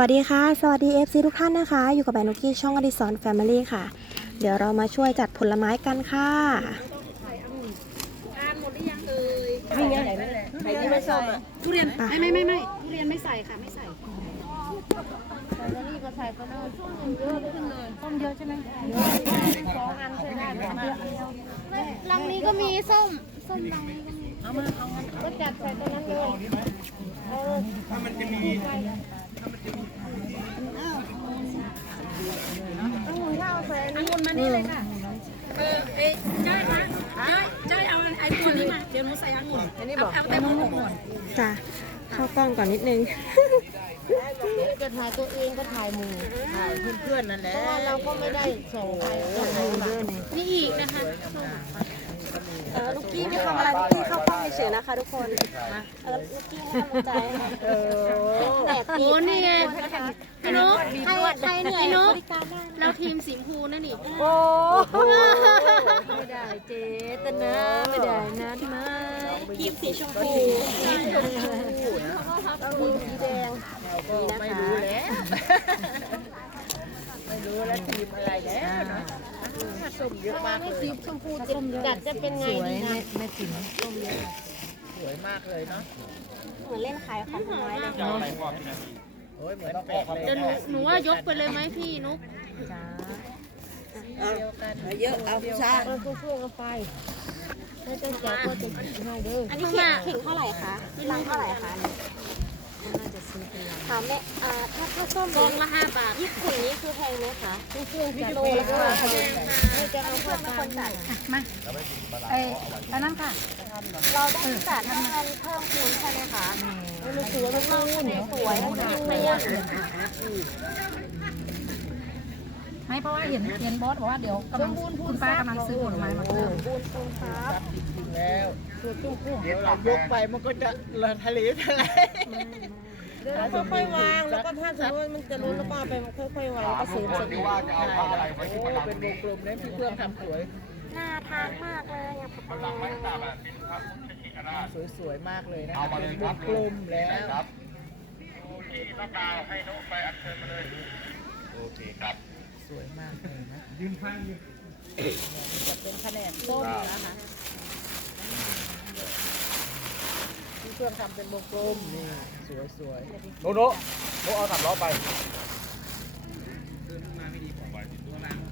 วัสดีค่ะ สวัสดี FC ทุกท่านนะคะ อยู่กับแบรนด์นุกกี้ช่องอดิสรแฟมิลี่ค่ะ เดี๋ยวเรามาช่วยจัดผลไม้กันค่ะนี่ไงไอ้ที่ไม่ส้มอะทุเรียนอะไม่ไม่ไม่ไม่ทุเรียนไม่ใส่ค่ะไม่ใส่แล้วนี่ก็ใส่ไปเลยช่วงหนึ่งเยอะขึ้นเลยต้มเยอะใช่ไหมสองอันใช่ไหมลังนี้ก็มีส้มส้มลังนี้ก็มีเอามาเอาก็จัดใส่ตรงนั้นเลยเออถ้ามันจะมี จ้ะเข้ากล้องก่อนนิดนึง จะถ่ายตัวเองก็ถ่ายหมู่ถ่ายเพื่อนๆนั่นแหเพละราะว่าเราก็ไม่ได้ส่งใครก็ถ่ายเยอะเลยนี่อีกนะคะเออลูกกี้ไม่ทำอะไรลูกกี้เข้ากล้องเฉยๆนะคะ ทุกคนเออลูกกี้ให้กำลังใจค่ะเออแต่โอ้นี่ไงพี่นุ๊ก ใครใครเหนื่อยพี่นุ๊บกริการได้เราทีมสีชมพูนั่นนี่โอ้ไม่ได้เจตนาไม่ได้นัดมาทีมสีชมพูต้องมีสีแดงเราก็ไม่รู้แล้วไม่รู้แล้วทีมอะไรแล้วเนาะผสมเยอะมากไม่เลยสีชมพูจะจัดจะเป็นไงดีนะสวยมากเลยเนาะเหมือนเล่นขายของน้อยเลยโอ้ยเหมือนแปลก เลยเดี๋ยวหนูหนูว่ายกไปเลยไหมพี่นุ๊กเดียวกันเยอะเอาซะเออช่วยๆเอาไปถ้าจะจับก็จะให้เด้ออันนี้เข่งเข่งเท่าไหร่คะลังเท่าไหร่คะถามแม่อ่าถ้าถ้าส้มกองละห้าบาทยี่สิบนี้คือแพงไหมคะเครื่องจัดโลโลละละห้าห้าบาท บาทให้จะเอาเพื่เข้าอนเป็นคนไปจ่ายมาไอ้อันนั้นค่ะ เราต้องจัดให้มันเพิ่มคูณใช่ไหมคะมันสวยมันมากสวยมันยิ่งไม่ยังไม่เพราะว่าเห็นเห็นบอสบอกว่าเดี๋ยวกำลังคุณป้ากำลังซื้อผลไม้มาเพิ่มบูนคูณครับจริงๆแล้วเดี๋ยวเรายกไปมันก็จะละทะเลทะเล เดี๋วเรค่อยวาง แล้วก็ถ้าสมมติว่ามันจะล้นแล้วก็ไปค่อยๆวางก็สูงสุดว่าจะเอาอะไรไว้ที่มับเป็นวงกลมเนี่ยพี่เพื่อนทำสวยน่าทานมากเลยอะพี่ปังเพระพุนสวยๆมากเลยนะเอามาเลยครับกลมแล้วครับต้องการให้นกไปอัญเชิญมาเลยโอเคครับ สวยมากเลยนะยืนข้างยืนจะเป็นแผนกส้มนะคะที่ เครื่องทำเป็นวงกลมนี่สวยสวยโนโนโนเอาตับล้อไป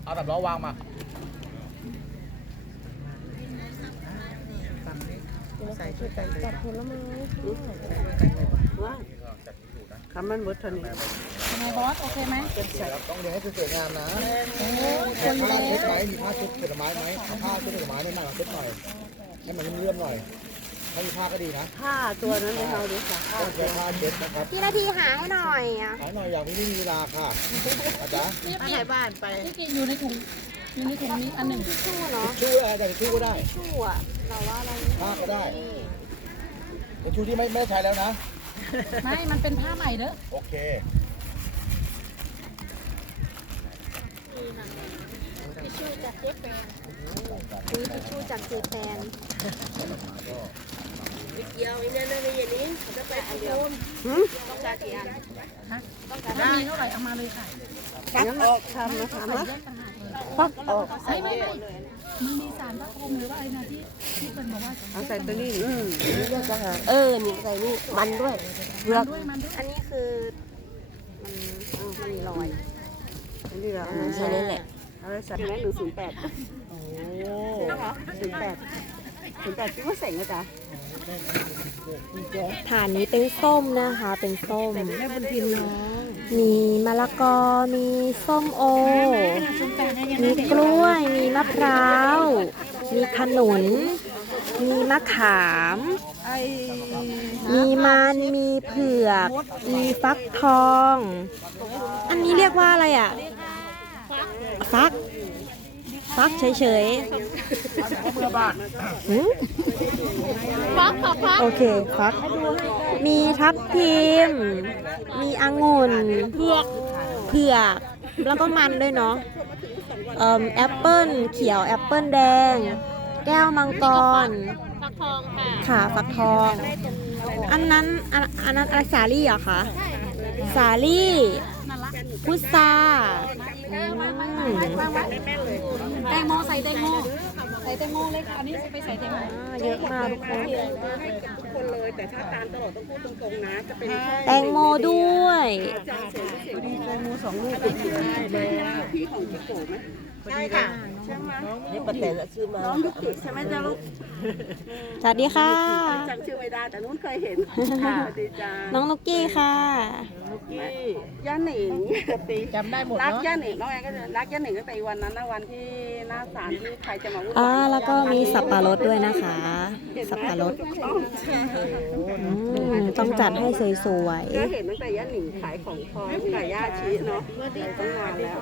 เอาตับล้อวางมาฟังดิใส่ชุดกันเลยจัดผลไม้ค่ะคำมันเบิดเท่านี้ยังไงบอสโอเคไหมต้องเรียนให้สวยงามนะมีผ้าเช็ดไหมมีผ้าเช็ดผลไม้ไหมเอาผ้าเช็ดผลไม้เนี่ยมาช็ดหน่อยให้มันเลื่อมๆหน่อย ถ้ามีผ้าก็ดีนะผ้าตัวนั้นให้เราดูค่ะต้องใช้ผ้าเช็ดนะครับพี่นาทีหาให้หน่อยอะขายหน่อยอย่างนี้ไม่มีเวลาค่ะอาจารย์มาให้บ้านไปที่กินอยู่ในถุงอยู่ในถุงนี้อันหนึ่งชู่เนาะชู้อะไรแต่ชู้ก็ได้ชู่อะเราว่าเราผ้าก็ได้แต่ชู้ที่ไม่ไม่ใช้แล้วนะ ไม่ มันเป็นผ้าใหม่เด้อโอเค ทิชชู่จากเจแปนมีทิชชู่จากเจแปนเดียวอีกนั่นเลยอย่างนี้จะไปอันเดียวต้องการกี่อันฮะถ้ามีเท่าไหร่เอามาเลยค่ะฟักออกทำนะคะใส่เยอะต่างหากเลยฟักออกไม่ไม่มันมีสารพระพรหมหรือว่าอะไรนะที่ที่เป็นบอกว่าเอาใส่ตัวนี้อืมนี่ก็จะหาเออนี่ใส่นี่มันด้วยเปลือกด้วยมันด้วยอันนี้คือมันมันมีรอย อันนี้เราใช่นั่นแหละเอาไว้ใส่หนึ่งศูนย์แปดโอ้ศูนย์แปดศูนย์แปดคิดว่าเสงนะจ๊ะฐานนี้เป็นส้มนะคะ เป็นส้มแม่บุญพินน้องมีมะละกอ มีส้มโอ มีกล้วย มีมะพร้าว มีขนุน มีมะขามไอ้มีมัน มีเผือก มีฟักทอง อันนี้เรียกว่าอะไรอะ ฟักฟักเฉยๆหืมฟักค่ะฟักโอเคฟัก มีทับทิม มีองุ่นเผือกเผือก แล้วก็มันด้วยเนาะเอ่อแอปเปิ้ลเขียวแอปเปิ้ลแดง แก้วมังกร ฟักทองค่ะฟักทอง อันนั้นอันอันนั้นอะไรสาลี่เหรอคะสาลี่ พุทรา อืมแตงโมใส่แตงโม ใส่แตงโมเลยค่ะ อันนี้ไปใส่แตงโมอ่าเยอะมากทุกคนให้กับทุกคนเลยแต่ถ้าตามตลอดต้องพูดตรงๆนะจะเป็นแตงโมด้วยจานเสร็จเสร็จดีแตงโมสองลูกเป็นเลยพี่ของพี่โกไหมใช่ค่ะใช่ไหมนี่ประเด็นละชื่อมาน้องยุกิใช่ไหมจ๊ะลูกสวัสดีค่ะจำชื่อไม่ได้แต่นู้นเคยเห็นค่ะสวัสดีจ้าน้องนุกกี้ค่ะย่าหนิงตีจำได้หมดรักเนาะย่าหนิงน้องแอนก็จะรักย่าหนิงตั้งแต่วันนั้นนะวันที่ห น้าศาลที่ใครจะมาวุ่นอ่าวายแล้วก็มีสับปะรดด้วยนะคะเห็นไหมสับปะรดถูกต้องอืมต้องจัดให้สวยก็เห็นตั้งแต่ย่าหนิงขายของพร้อมกับย่าชีเนาะตั้งนานแล้ว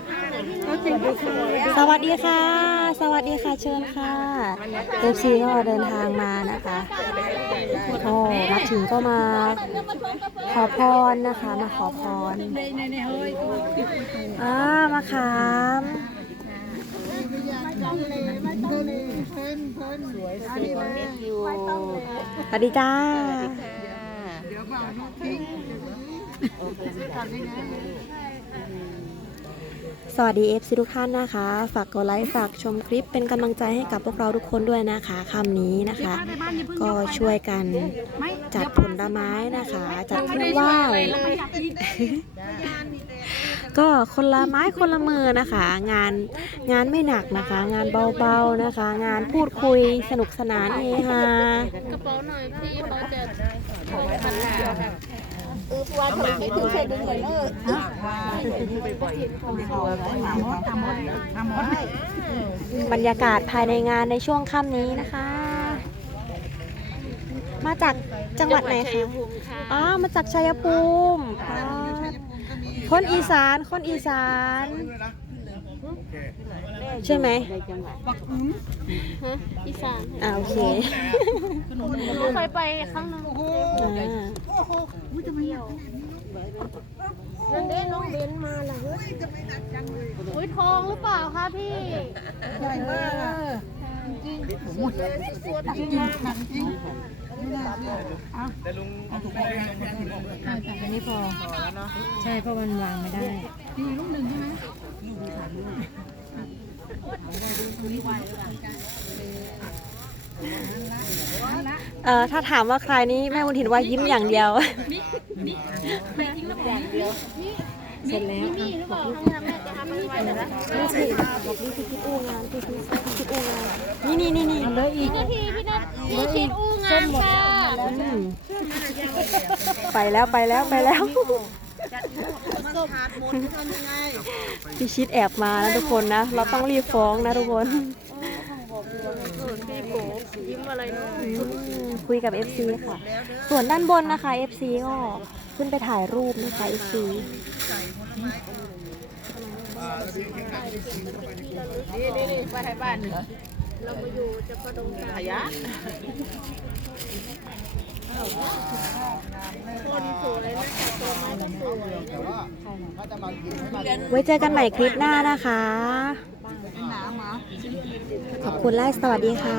ก็จริงก็สวยๆสวัสดีค่ะ สวัสดีค่ะเชิญค่ะเอฟซีก็เดินทางมานะคะก็มาถึงก็มาขอพรนะคะ มาขอพรอ่ามาขาม สวัสดีจ้าสวัสดี FC ทุกท่านนะคะ ฝากกดไลค์ฝากชมคลิปเป็นกำลังใจให้กับพวกเราทุกคนด้วยนะคะคำนี้นะคะ ก็ช่วยกันจัดผลไม้นะคะ จัดเครื่องไหว้ ก็คนละไม้คนละมือนะคะ งานงานไม่หนักนะคะ งานเบาๆนะคะ งานพูดคุยสนุกสนานเฮฮากระเป๋าหน่อยพี่เขาจะโทรพันลาเออว่าถึงให้ถึงเสร็จดึงเลยเนอะบรรยากาศภายในงานในช่วงค่ำนี้นะคะ มาจากจังหวัดไหนคะ อ๋อ มาจากชัยภูมิอ๋อ คนอีสานคนอีสาน ใช่ไหมฮะอีสานอ่าโอเคหนูเคยไปครั้งหนึงอ่านั่นเด้น้องเบนมาแล้วเฮ้ยอุ้ยทองหรือเปล่าคะพี่ ใหญ่มาก จริงจริงอันนี้พอใช่เพราะมันวางไม่ได้เอ่อถ้าถามว่าใครนี้แม่บุญถินว่ายิ้มอย่างเดียวเสร็จแล้วมีหรือเปล่าให้ทำแม่จะทำมันไว้แต่ละนี่สิบอกนี่พี่คิดอู้งานพี่คิดพี่คิดอู้งา นนี่นี่นี่นี่เลยอีกนาทีพี่นัทพี่ชิดอู้งานค่ะอืมไปแล้วไปแล้วไปแล้วพี่ชิดแอบมานะทุกคนนะ เราต้องรีบฟ้องนะทุกคนพี่โกยิ้มอะไรเนาะอืมคุยกับ FC ค่ะ ส่วนด้านบนนะคะ FC ก็ขึ้นไปถ่ายรูปนะคะ FC นี่นี่นี่ไปให้บ้านเหรอ เรามาอยู่จะประดงกาขยะคนสวยนะคะตัวไม้ก็สวยแต่ว่าถ้าจะมากินให้มาไว้เจอกันใหม่คลิปหน้านะคะ ขอบคุณและสวัสดีค่ะ